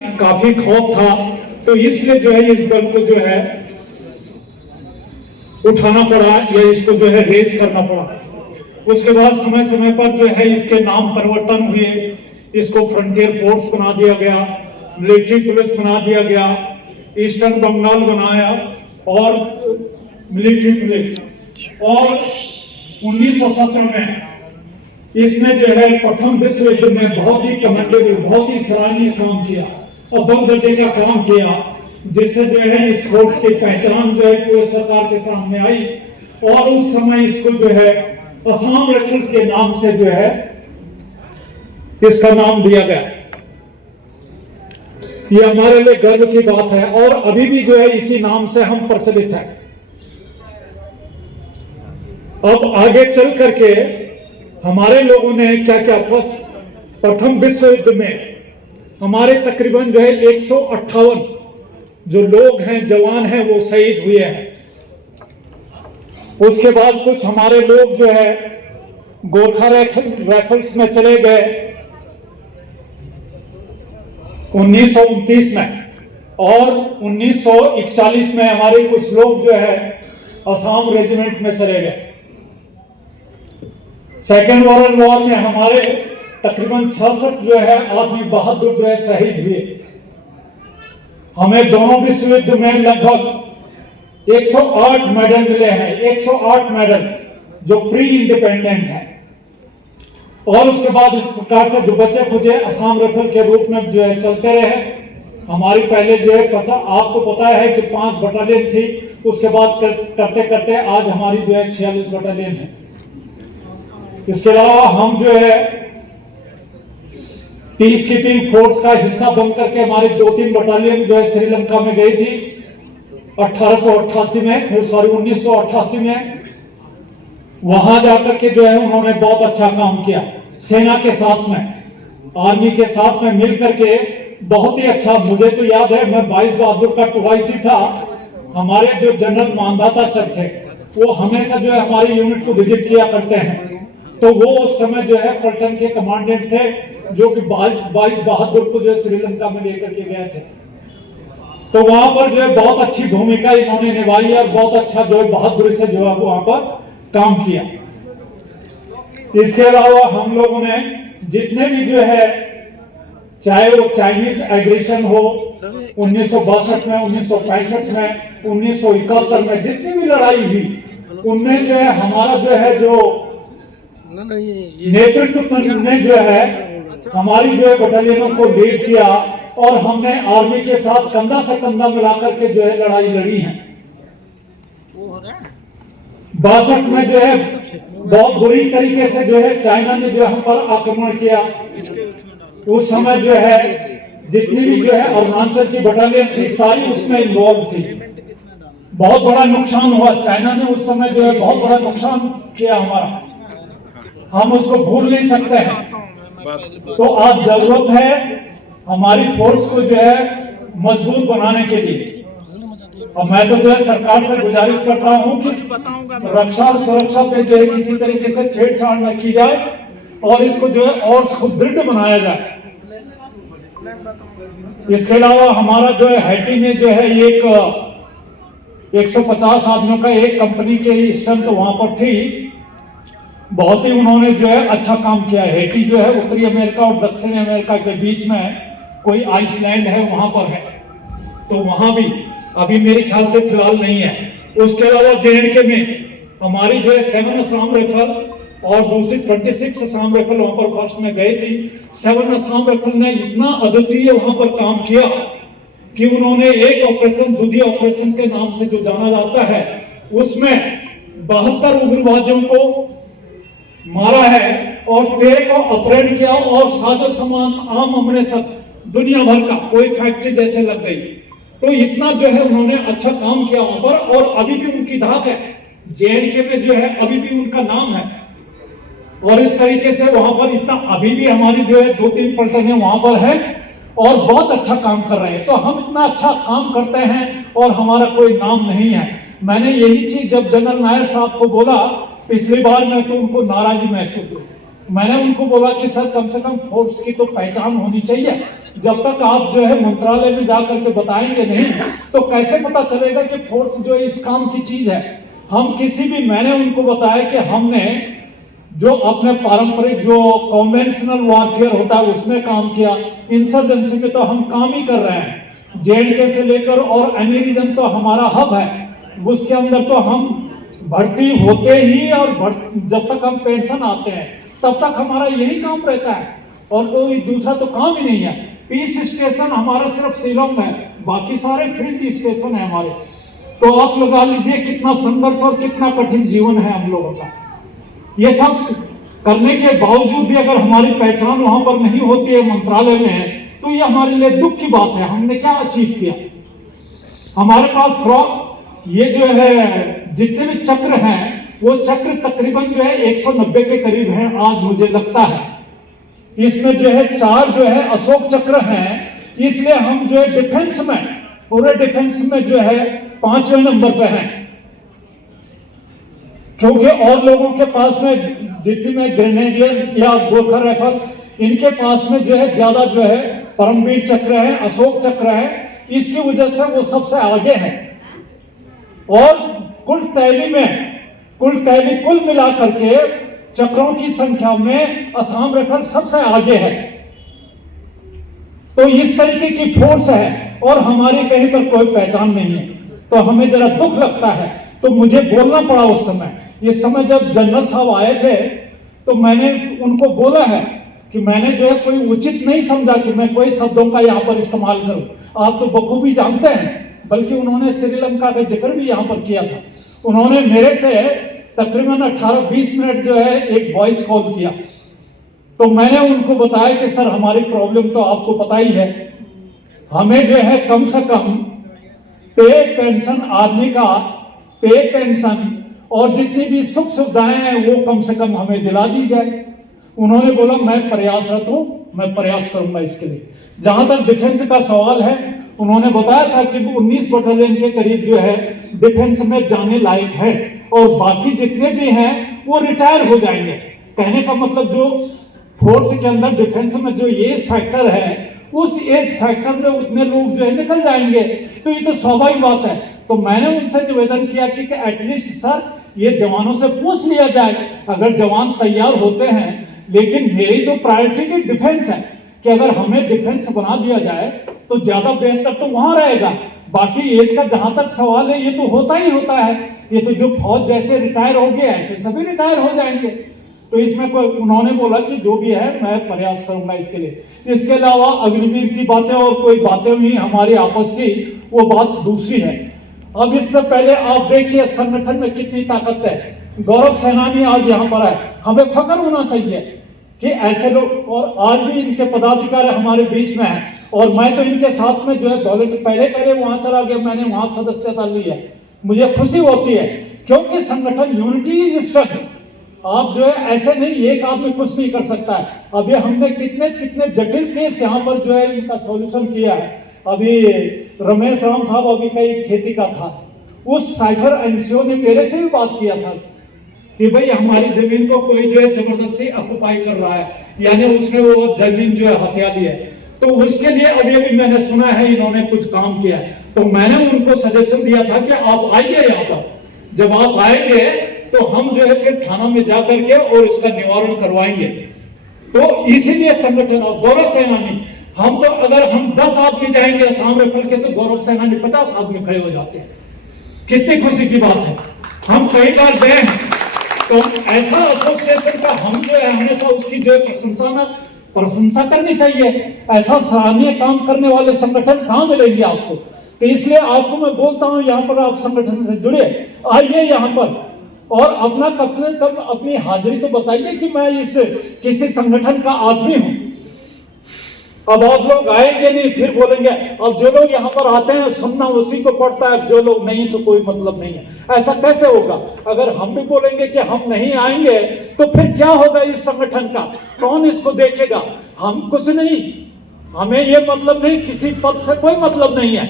काफी खौफ था, तो इसलिए जो है इस बल को जो है उठाना पड़ा या इसको जो है रेस करना पड़ा। उसके बाद समय समय पर जो है इसके नाम परिवर्तन हुए, इसको फ्रंटियर फोर्स बना दिया गया, मिलिट्री पुलिस बना दिया गया, ईस्टर्न बंगाल बनाया और मिलिट्री पुलिस। और 1917 में इसने जो है प्रथम विश्व युद्ध में बहुत ही कमेंडेबल, बहुत ही सराहनीय काम किया और बहुत दर्जे का काम किया, जिससे जो है इस फोर्स की पहचान जो है पूरे सरकार के सामने आई। और उस समय इसको जो है असम राइफल के नाम से जो है इसका नाम दिया गया। ये हमारे लिए गर्व की बात है और अभी भी जो है इसी नाम से हम प्रचलित हैं। अब आगे चल करके हमारे लोगों ने क्या क्या प्रथम विश्व युद्ध में हमारे तकरीबन जो है 158 जो लोग हैं, जवान हैं, वो शहीद हुए हैं। उसके बाद कुछ हमारे लोग जो है गोरखा राइफल्स में चले गए 1929 में, और 1941 में हमारे कुछ लोग जो है असम रेजिमेंट में चले गए। सेकेंड वर्ल्ड वॉर में हमारे तकरीबन 66 जो है आदमी बहादुर जो है शहीद हुए। हमें दोनों विश्व युद्ध में लगभग 108 मेडल मिले हैं, 108 मेडल जो प्री इंडिपेंडेंट है। और उसके बाद इस प्रकार से जो बचे खुचे असम राइफल के रूप में जो है चलते रहे। हमारी पहले जो है आपको पता है कि 5 बटालियन थी, उसके बाद करते करते आज हमारी जो है 46 बटालियन है। इसके अलावा हम जो है पीस कीपिंग फोर्स का हिस्सा बन करके हमारी 2-3 बटालियन जो है श्रीलंका में गई थी 1988 में। वहां जाकर के जो है उन्होंने बहुत अच्छा काम किया, सेना के साथ में, आर्मी के साथ में मिल करके बहुत ही अच्छा। मुझे तो याद है मैं 22 बहादुर का टुवाइसी था। हमारे जो जनरल मानदाता सर थे वो हमेशा जो है हमारी यूनिट को विजिट किया करते हैं, तो वो उस समय जो है पलटन के कमांडेंट थे, जो कि 22 बहादुर को जो है श्रीलंका में लेकर के गए थे। तो वहां पर जो है बहुत अच्छी भूमिका इन्होंने निभाई और बहुत अच्छा जो है बहादुरी से जो है वहां पर काम किया। इसके अलावा हम लोगों ने जितने भी जो है, चाहे वो चाइनीज एग्रेशन हो 1962 में, 1965 में, 1971 में, जितनी भी लड़ाई हुई उनमें जो है हमारा जो है जो नेतृत्व ने जो है हमारी जो है बटालियनों को लीड किया और हमने आर्मी के साथ कंधा से कंधा मिलाकर के जो है लड़ाई लड़ी है। 62 में जो है बहुत बुरी तरीके से जो है चाइना ने जो हम पर आक्रमण किया। उस समय जो है जितनी भी जो है अरुणाचल की बटालियन थी सारी उसमें इन्वॉल्व थी। बहुत बड़ा नुकसान हुआ, चाइना ने उस समय जो है बहुत बड़ा नुकसान किया हमारा, हम उसको भूल नहीं सकते हैं। तो आज जरूरत है हमारी फोर्स को जो है मजबूत बनाने के लिए। और मैं तो जो है सरकार से गुजारिश करता हूं कि रक्षा और सुरक्षा पे जो है किसी तरीके से छेड़छाड़ न की जाए और इसको जो है और सुदृढ़ बनाया जाए। इसके अलावा हमारा जो है हैटी में जो है एक 150 आदमियों का एक कंपनी के स्ट्रेंथ तो वहां पर थी। बहुत ही उन्होंने जो है अच्छा काम किया। हैटी जो है उत्तरी अमेरिका और दक्षिणी अमेरिका के बीच में कोई आइसलैंड है, वहां पर है, तो वहां भी अभी मेरे ख्याल से फिलहाल नहीं है। उसके अलावा जेएंडके में हमारी जो है 7 असम राइफल और दूसरी 26 असम राइफल वहां पर फर्स्ट में गई थी। 7 असम राइफल ने इतना अद्वितीय वहां पर काम किया कि उन्होंने एक ऑपरेशन, दुधी ऑपरेशन के नाम से जो जाना जाता है, उसमें 72 उग्रवादियों को मारा है और 13 को अपहरण किया और साजो सामान आम अमृतसर दुनिया भर का कोई फैक्ट्री जैसे लग गई। तो इतना जो है उन्होंने अच्छा काम किया वहां पर और अभी भी उनकी धाक है। जेएंडके में जो है अभी भी उनका नाम है और इस तरीके से वहां पर इतना अभी भी हमारी जो है 2-3 पलटनें वहां पर है और बहुत अच्छा काम कर रहे हैं। तो हम इतना अच्छा काम करते हैं और हमारा कोई नाम नहीं है। मैंने यही चीज जब जनरल नायर साहब को बोला पिछली बार में, तो उनको नाराजगी महसूस हुई। मैंने उनको बोला कि सर कम से कम फोर्स की तो पहचान होनी चाहिए। जब तक आप जो है मंत्रालय में जाकर के बताएंगे नहीं, तो कैसे पता चलेगा कि फोर्स जो है इस काम की चीज है। हम किसी भी, मैंने उनको बताया कि हमने जो अपने पारंपरिक जो कॉन्वेंशनल वॉरफेयर होता है उसमें काम किया, इंसर्जेंसी में तो हम काम ही कर रहे हैं। जेएनके से लेकर और एनी रीजन तो हमारा हब है, उसके अंदर तो हम भर्ती होते ही और जब तक हम पेंशन आते हैं तब तक हमारा यही काम रहता है, और कोई दूसरा तो काम ही नहीं है। पीस स्टेशन हमारा सिर्फ शिलोंग है, बाकी सारे फील्ड स्टेशन है हमारे। तो आप लगा लीजिए कितना संघर्ष और कितना कठिन जीवन है हम लोगों का। ये सब करने के बावजूद भी अगर हमारी पहचान वहां पर नहीं होती है मंत्रालय में, तो ये हमारे लिए दुख की बात है। हमने क्या अचीव किया? हमारे पास ये जो है जितने भी चक्र हैं, वो चक्र तकरीबन जो है 190 के करीब हैं आज मुझे लगता है। इसमें जो है 4 जो है अशोक चक्र हैं, इसलिए हम जो है डिफेंस में, पूरे डिफेंस में जो है 5वें नंबर पे हैं। क्योंकि और लोगों के पास में जितने में ग्रेनेडियर या गोरखा राइफल, इनके पास में जो है ज्यादा जो है परमवीर चक्र है, अशोक चक्र है, इसकी वजह से वो सबसे आगे है। और कुल टैली कुल मिलाकर के चक्रों की संख्या में असम राइफल सबसे आगे है। तो इस तरीके की फोर्स है और हमारी कहीं पर कोई पहचान नहीं है, तो हमें जरा दुख लगता है। तो मुझे बोलना पड़ा उस समय, ये समय जब जनरल साहब आए थे तो मैंने उनको बोला है कि मैंने जो है कोई उचित नहीं समझा कि मैं कोई शब्दों का यहाँ पर इस्तेमाल करूं। आप तो बखूबी जानते हैं, बल्कि उन्होंने श्रीलंका का जिक्र भी यहाँ पर किया था। उन्होंने मेरे से तकरीबन 18-20 मिनट जो है एक वॉइस कॉल किया। तो मैंने उनको बताया कि सर हमारी प्रॉब्लम तो आपको पता ही है, हमें जो है कम से कम पे पेंशन, आदमी का पे पेंशन और जितनी भी सुख सुविधाएं हैं वो कम से कम हमें दिला दी जाए। उन्होंने बोला मैं प्रयासरत हूं, मैं प्रयास करूंगा इसके लिए। जहां तक डिफेंस का सवाल है, उन्होंने बताया था कि 19 बटालियन के करीब जो है डिफेंस में जाने लायक है, और बाकी जितने भी हैं वो रिटायर हो जाएंगे। कहने का मतलब जो फोर्स के अंदर डिफेंस में जो एज फैक्टर है, उस एज फैक्टर में उतने लोग जो है निकल जाएंगे। तो ये तो स्वाभाविक बात है। तो मैंने उनसे निवेदन किया कि एटलीस्ट सर ये जवानों से पूछ लिया जाए, अगर जवान तैयार होते हैं। लेकिन मेरी तो प्रायोरिटी की डिफेंस है कि अगर हमें डिफेंस बना दिया जाए तो ज्यादा बेहतर तो वहां रहेगा। बाकी एज का जहां तक सवाल है, ये तो होता ही होता है। ये तो जो फौज जैसे रिटायर हो गए ऐसे सभी रिटायर हो जाएंगे। तो इसमें कोई, उन्होंने बोला कि जो भी है मैं प्रयास करूंगा इसके लिए। इसके अलावा अग्निवीर की बातें और कोई बातें हुई हमारी आपस की, वो बात दूसरी है। अब इससे पहले आप देखिए संगठन में कितनी ताकत है। गौरव सेनानी आज यहाँ पर है, हमें फख्र होना चाहिए कि ऐसे लोग, और आज भी इनके पदाधिकारी हमारे बीच में हैं। और मैं तो इनके साथ में जो है पहले वहां चला गया, मैंने वहां सदस्यता ली है, मुझे खुशी होती है। क्योंकि संगठन यूनिटी इज स्ट्रेंथ। आप जो है ऐसे नहीं, एक आदमी कुछ नहीं कर सकता है। अभी हमने कितने कितने जटिल केस यहाँ पर जो है इनका सॉल्यूशन किया है। अभी रमेश राम साहब अभी का एक खेती का था, उस साइफर एनसीओ ने मेरे से भी बात किया था कि भाई हमारी जमीन को कोई जो है जबरदस्ती ऑक्युपाई कर रहा है, यानी उसने वो जमीन जो है हत्या ली है। तो उसके लिए अभी मैंने सुना है इन्होंने कुछ काम किया है। तो मैंने उनको सजेशन दिया था कि आप आइए यहाँ पर, जब आप आएंगे तो हम जो है फिर थाना में जाकर के और इसका निवारण करवाएंगे। तो इसीलिए संगठन और गौरव सेनानी, हम तो अगर हम 10 आदमी जाएंगे सामने खुल के, तो गौरव सेनानी 50 आदमी खड़े हो जाते हैं। कितनी खुशी की बात है। हम कई बार गए हैं, तो ऐसा एसोसिएशन का हम जो है हमेशा उसकी जो है प्रशंसा करनी चाहिए। ऐसा सराहनीय काम करने वाले संगठन कहां मिलेंगे आपको। तो इसलिए आपको मैं बोलता हूं, यहाँ पर आप संगठन से जुड़े, आइए यहाँ पर और अपना कब अपनी हाजिरी तो बताइए कि मैं इस किसी संगठन का आदमी हूं। अब आप लोग आएंगे नहीं, फिर बोलेंगे अब जो लोग यहाँ पर आते हैं सुनना उसी को पड़ता है, जो लोग नहीं तो कोई मतलब नहीं है। ऐसा कैसे होगा? अगर हम भी बोलेंगे कि हम नहीं आएंगे तो फिर क्या होगा इस संगठन का? कौन इसको देखेगा? हम कुछ नहीं, हमें ये मतलब नहीं, किसी पद से कोई मतलब नहीं है।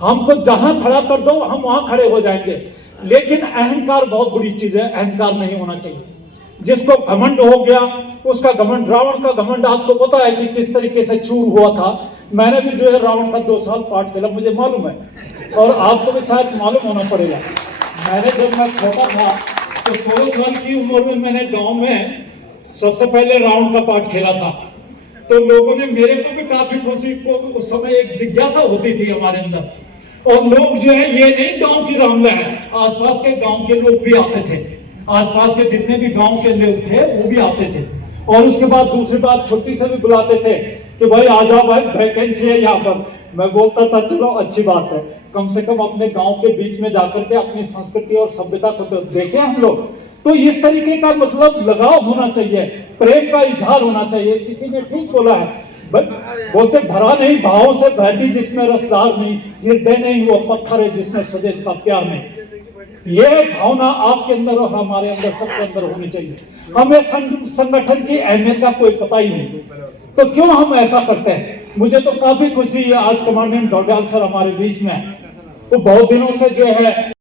हमको जहां खड़ा कर दो हम वहां खड़े हो जाएंगे। लेकिन अहंकार बहुत बुरी चीज है, अहंकार नहीं होना चाहिए। जिसको घमंड हो गया उसका घमंड, रावण का घमंड आपको पता है कि किस तरीके से चूर हुआ था। मैंने भी जो है रावण का 2 साल पाठ खेला, मुझे मालूम है, और आपको भी शायद मालूम होना पड़ेगा। मैंने जब मैं छोटा था तो 16 साल की उम्र में मैंने गांव में सबसे पहले रावण का पाठ खेला था। तो लोगों ने, मेरे को भी काफी खुशी को, उस समय एक जिज्ञासा होती थी हमारे अंदर, और लोग जो है, ये नहीं गांव की रामलीला है, आसपास के गांव के लोग भी आते थे, आसपास के जितने भी गांव के लोग थे वो भी आते थे। और उसके बाद दूसरी बात, छुट्टी से भी बुलाते थे कि भाई आ जाओ भाई, वैकेंसी है यहाँ पर। मैं बोलता था चलो अच्छी बात है, कम से कम अपने गांव के बीच में जाकर के अपनी संस्कृति और सभ्यता को तो देखें हम लोग। तो इस तरीके का मतलब लगाव होना चाहिए, प्रेम का इजहार होना चाहिए। किसी ने ठीक बोला है, बोलते भरा नहीं भाव से बहती जिसमें रसदार नहीं, हृदय नहीं वो पत्थर है जिसमें स्वदेश का प्यार नहीं। ये भावना आपके अंदर और हमारे अंदर, सबके अंदर होनी चाहिए। हमें संगठन की अहमियत का कोई पता ही नहीं, तो क्यों हम ऐसा करते हैं। मुझे तो काफी खुशी है आज कमांडेंट डोडियाल सर हमारे बीच में, वो बहुत दिनों से जो है